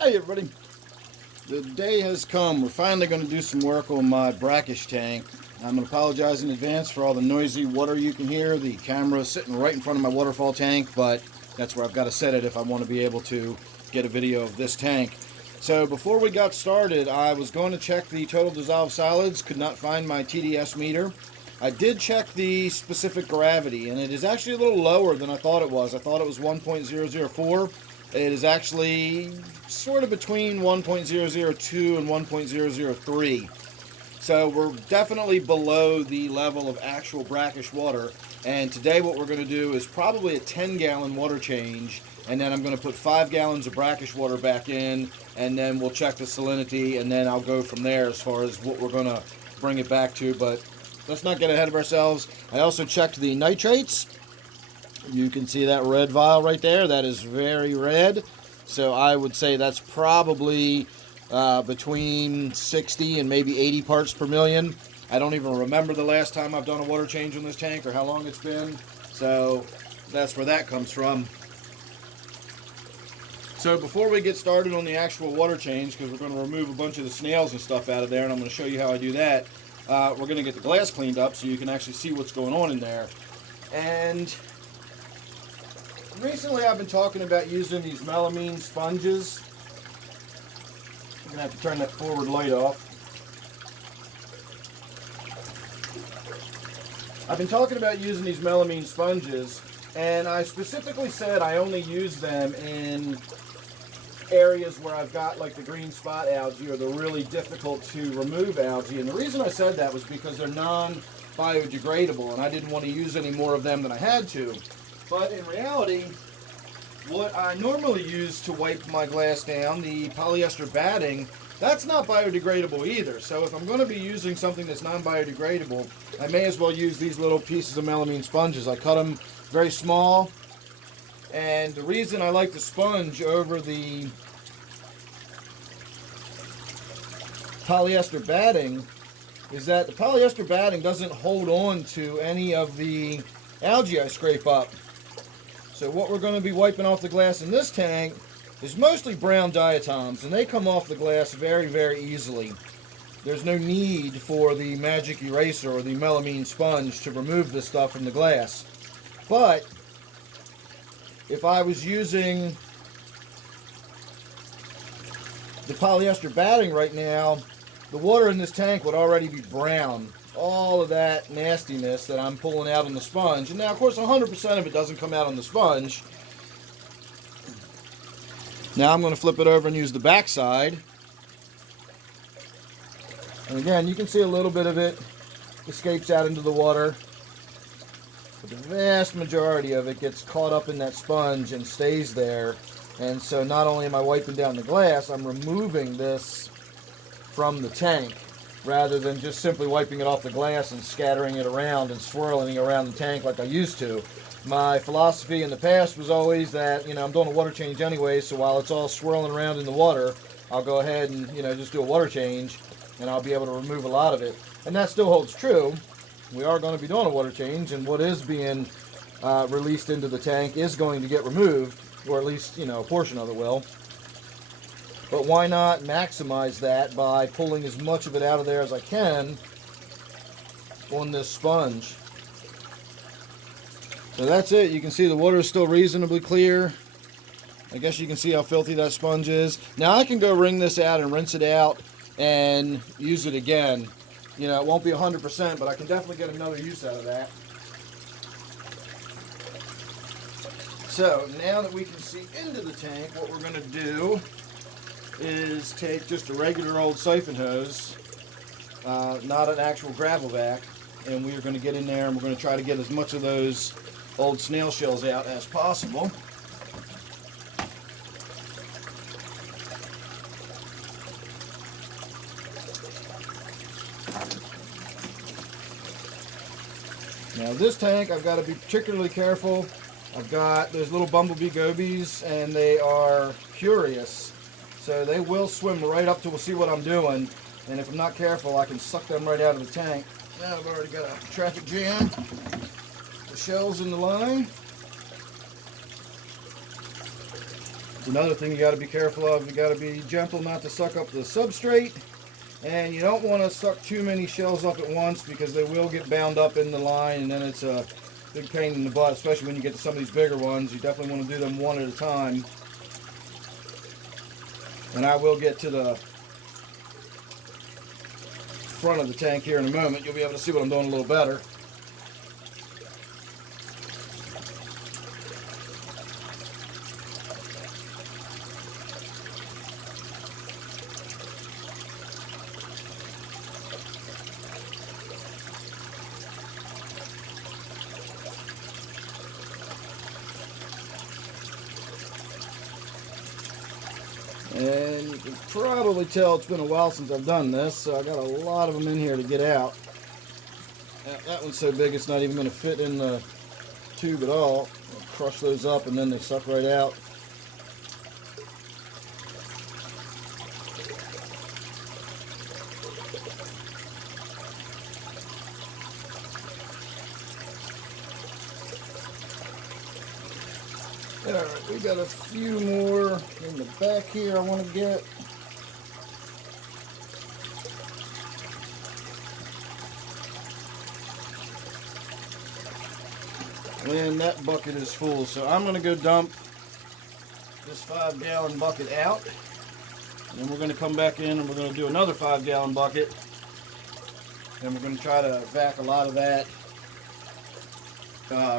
Hey everybody, the day has come. We're finally going to do some work on my Brackish tank. I'm going to apologize in advance for all the noisy water you can hear. The camera is sitting right in front of my waterfall tank, but that's where I've got to set it if I want to be able to get a video of this tank. So before we got started, I was going to check the total dissolved solids, could not find my TDS meter. I did check the specific gravity, and it is actually a little lower than I thought it was. I thought it was 1.004. It is actually sort of between 1.002 and 1.003. So we're definitely below the level of actual brackish water. And today what we're going to do is probably a 10-gallon water change. And then I'm going to put 5 gallons of brackish water back in. And then we'll check the salinity. And then I'll go from there as far as what we're going to bring it back to. But let's not get ahead of ourselves. I also checked the nitrates. You can see that red vial right there. That is very red. So I would say that's probably between 60 and maybe 80 parts per million. I don't even remember the last time I've done a water change on this tank or how long it's been. So that's where that comes from. So before we get started on the actual water change, because we're going to remove a bunch of the snails and stuff out of there, and I'm going to show you how I do that, we're going to get the glass cleaned up so you can actually see what's going on in there. And recently I've been talking about using these Melamine Sponges. I'm going to have to turn that forward light off. I've been talking about using these Melamine Sponges, and I specifically said I only use them in areas where I've got like the green spot algae or the really difficult to remove algae. And the reason I said that was because they're non-biodegradable, and I didn't want to use any more of them than I had to. But in reality, what I normally use to wipe my glass down, the polyester batting, that's not biodegradable either. So if I'm going to be using something that's non-biodegradable, I may as well use these little pieces of melamine sponges. I cut them very small, and the reason I like the sponge over the polyester batting is that the polyester batting doesn't hold on to any of the algae I scrape up. So what we're going to be wiping off the glass in this tank is mostly brown diatoms, and they come off the glass very, very easily. There's no need for the magic eraser or the melamine sponge to remove this stuff from the glass. But if I was using the polyester batting right now, the water in this tank would already be brown. All of that nastiness that I'm pulling out on the sponge. And now, of course, 100% of it doesn't come out on the sponge. Now I'm going to flip it over and use the back side. And again, you can see a little bit of it escapes out into the water. But the vast majority of it gets caught up in that sponge and stays there. And so not only am I wiping down the glass, I'm removing this from the tank, rather than just simply wiping it off the glass and scattering it around and swirling it around the tank like I used to. My philosophy in the past was always that, I'm doing a water change anyway, so while it's all swirling around in the water, I'll go ahead and, just do a water change, and I'll be able to remove a lot of it. And that still holds true. We are going to be doing a water change, and what is being released into the tank is going to get removed, or at least, a portion of it will. But why not maximize that by pulling as much of it out of there as I can on this sponge. So that's it. You can see the water is still reasonably clear. I guess you can see how filthy that sponge is. Now I can go wring this out and rinse it out and use it again. It won't be 100%, but I can definitely get another use out of that. So now that we can see into the tank, what we're going to do is take just a regular old siphon hose, not an actual gravel vac, and we are going to get in there and we're going to try to get as much of those old snail shells out as possible. Now this tank, I've got to be particularly careful. I've got those little Bumblebee Gobies, and they are curious. So they will swim right up to see what I'm doing, and if I'm not careful, I can suck them right out of the tank. Now I've already got a traffic jam. The shells in the line. It's another thing you got to be careful of. You got to be gentle not to suck up the substrate, and you don't want to suck too many shells up at once because they will get bound up in the line, and then it's a big pain in the butt, especially when you get to some of these bigger ones. You definitely want to do them one at a time. And I will get to the front of the tank here in a moment. You'll be able to see what I'm doing a little better. And you can probably tell it's been a while since I've done this, so I got a lot of them in here to get out. That one's so big it's not even going to fit in the tube at all. I'll crush those up and then they suck right out. Alright, we got a few more in the back here I want to get. And that bucket is full, so I'm going to go dump this 5-gallon bucket out. And then we're going to come back in and we're going to do another 5-gallon bucket. And we're going to try to vac a lot of that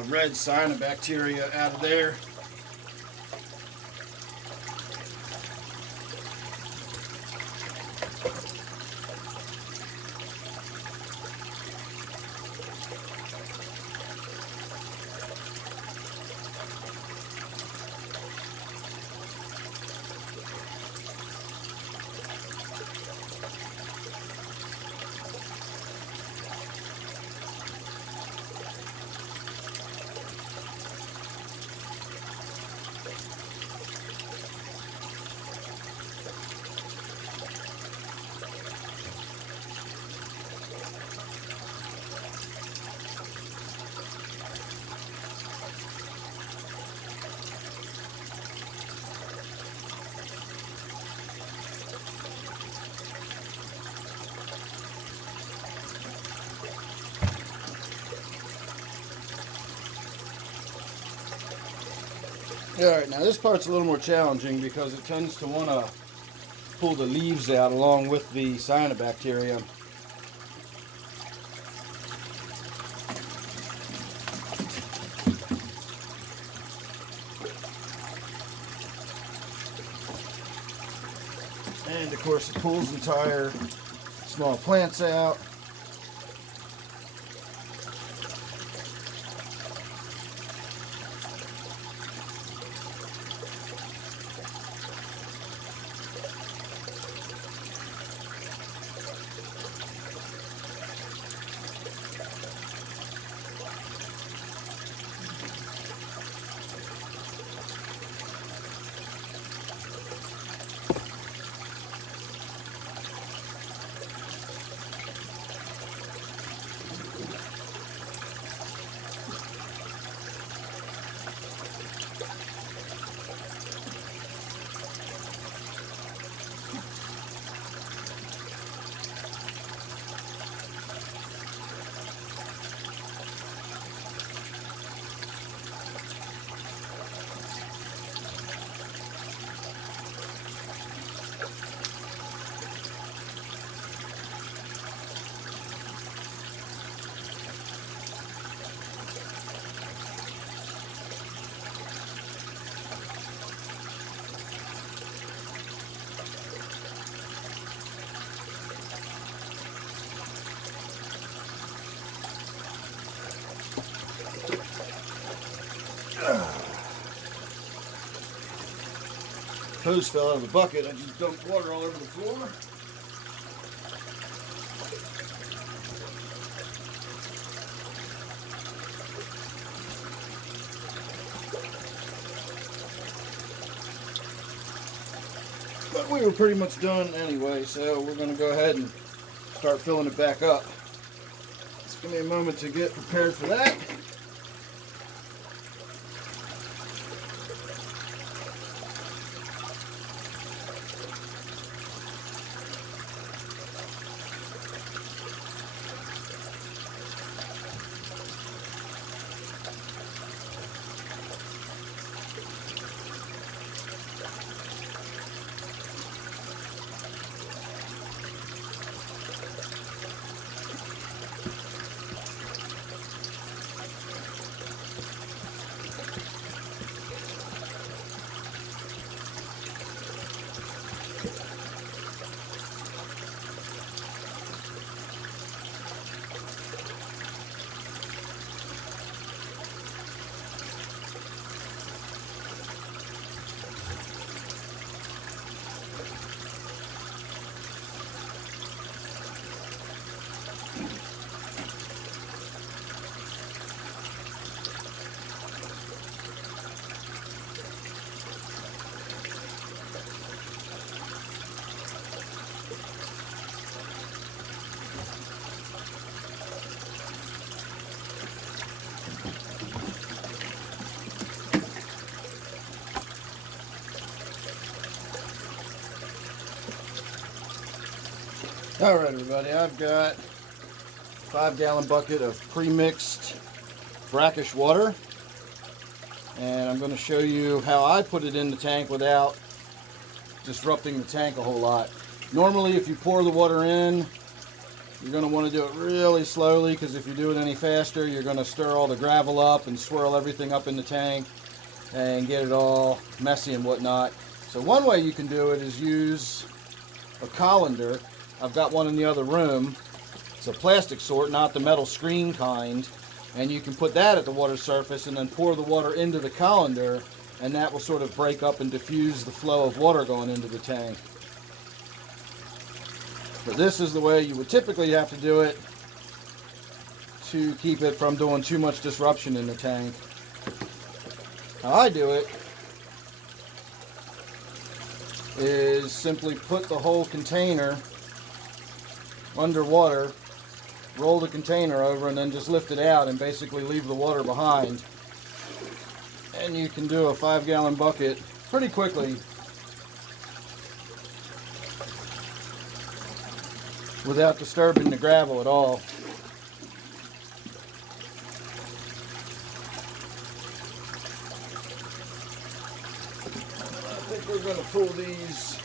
red cyanobacteria out of there. Alright, now this part's a little more challenging because it tends to want to pull the leaves out along with the cyanobacteria. And of course it pulls the entire small plants out. Hose fell out of the bucket. I just dumped water all over the floor. But we were pretty much done anyway, so we're going to go ahead and start filling it back up. Just give me a moment to get prepared for that. Alright everybody, I've got a 5-gallon bucket of pre-mixed brackish water, and I'm going to show you how I put it in the tank without disrupting the tank a whole lot. Normally if you pour the water in, you're going to want to do it really slowly, because if you do it any faster you're going to stir all the gravel up and swirl everything up in the tank and get it all messy and whatnot. So one way you can do it is use a colander. I've got one in the other room. It's a plastic sort, not the metal screen kind, and you can put that at the water surface and then pour the water into the colander, and that will sort of break up and diffuse the flow of water going into the tank. But this is the way you would typically have to do it to keep it from doing too much disruption in the tank. How I do it is simply put the whole container underwater, roll the container over, and then just lift it out and basically leave the water behind. And you can do a 5-gallon bucket pretty quickly without disturbing the gravel at all. I think we're going to pull these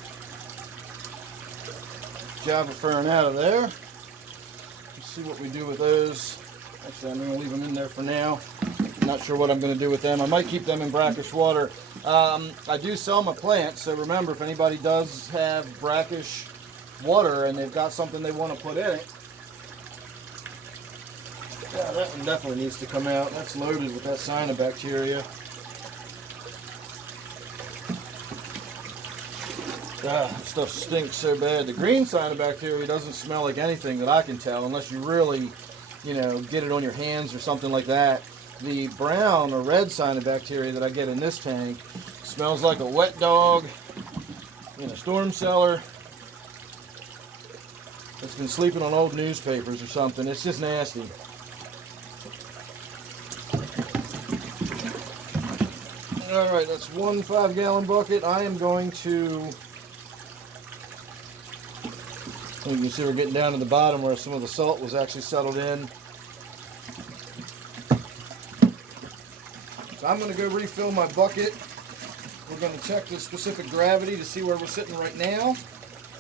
Java fern out of there. Let's see what we do with those. Actually, I'm going to leave them in there for now. I'm not sure what I'm going to do with them. I might keep them in brackish water. I do sell my plants, so remember, if anybody does have brackish water and they've got something they want to put in it, yeah, that one definitely needs to come out. That's loaded with that cyanobacteria. That stuff stinks so bad. The green cyanobacteria doesn't smell like anything that I can tell, unless you really, get it on your hands or something like that. The brown or red cyanobacteria that I get in this tank smells like a wet dog in a storm cellar that's been sleeping on old newspapers or something. It's just nasty. Alright, that's one 5-gallon bucket. I am going to... You can see we're getting down to the bottom where some of the salt was actually settled in. So I'm going to go refill my bucket. We're going to check the specific gravity to see where we're sitting right now.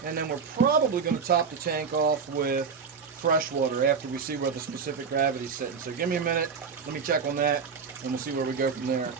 And then we're probably going to top the tank off with fresh water after we see where the specific gravity is sitting. So give me a minute. Let me check on that, and we'll see where we go from there.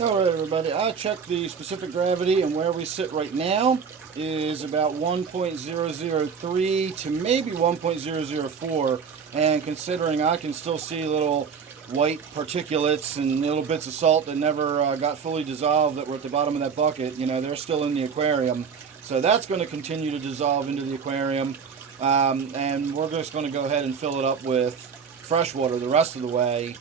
Alright everybody, I checked the specific gravity, and where we sit right now is about 1.003 to maybe 1.004, and considering I can still see little white particulates and little bits of salt that never got fully dissolved that were at the bottom of that bucket, you know, they're still in the aquarium. So that's going to continue to dissolve into the aquarium, and we're just going to go ahead and fill it up with fresh water the rest of the way.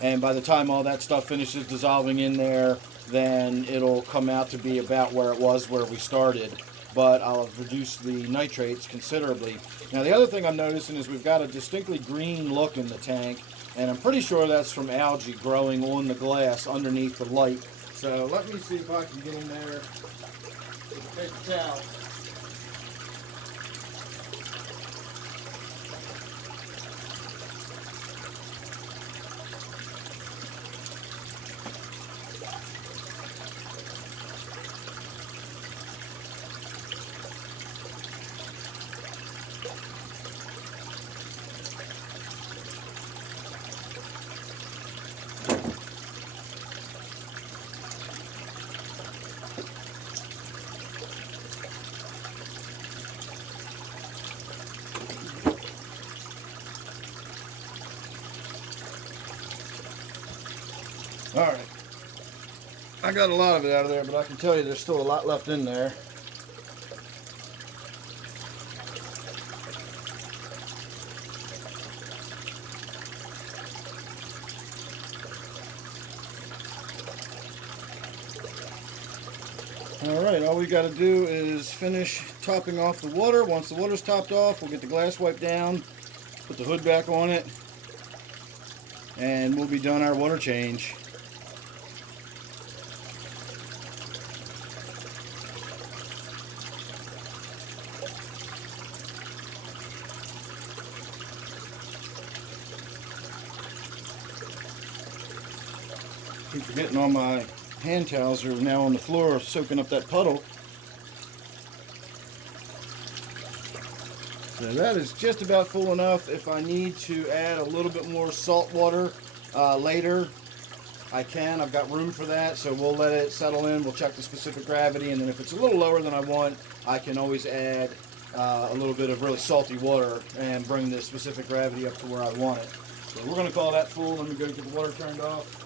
And by the time all that stuff finishes dissolving in there, then it'll come out to be about where it was where we started. But I'll have reduced the nitrates considerably. Now the other thing I'm noticing is we've got a distinctly green look in the tank, and I'm pretty sure that's from algae growing on the glass underneath the light. So let me see if I can get in there with a paper towel. Alright, I got a lot of it out of there, but I can tell you there's still a lot left in there. Alright, all we got to do is finish topping off the water. Once the water's topped off, we'll get the glass wiped down, put the hood back on it, and we'll be done our water change. Keep forgetting all my hand towels are now on the floor soaking up that puddle. So that is just about full enough. If I need to add a little bit more salt water later, I can. I've got room for that, so we'll let it settle in. We'll check the specific gravity, and then if it's a little lower than I want, I can always add a little bit of really salty water and bring the specific gravity up to where I want it. So we're going to call that full. Let me go get the water turned off.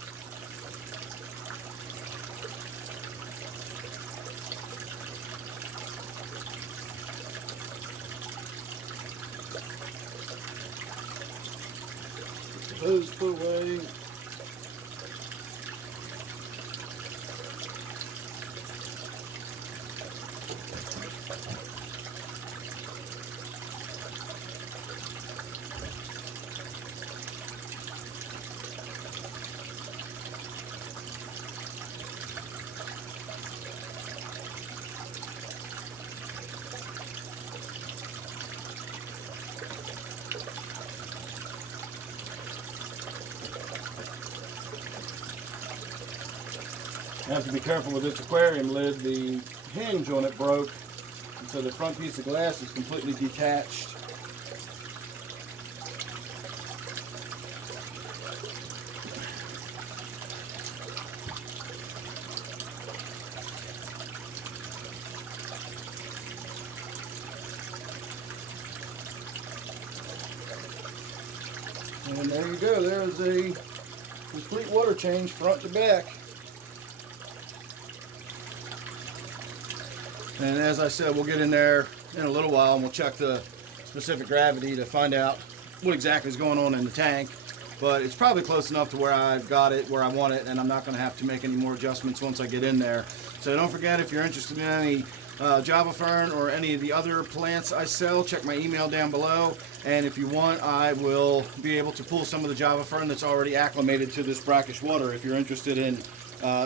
Hose put away. I have to be careful with this aquarium lid. The hinge on it broke, and so the front piece of glass is completely detached. And there you go. There's a complete water change front to back. And as I said, we'll get in there in a little while and we'll check the specific gravity to find out what exactly is going on in the tank. But it's probably close enough to where I've got it, where I want it, and I'm not going to have to make any more adjustments once I get in there. So don't forget, if you're interested in any Java Fern or any of the other plants I sell, check my email down below. And if you want, I will be able to pull some of the Java Fern that's already acclimated to this brackish water if you're interested in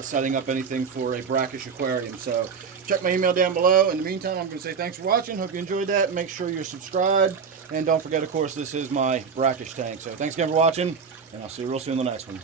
setting up anything for a brackish aquarium. So check my email down below. In the meantime, I'm going to say thanks for watching. Hope you enjoyed that. Make sure you're subscribed. And don't forget, of course, this is my brackish tank. So thanks again for watching, and I'll see you real soon in the next one.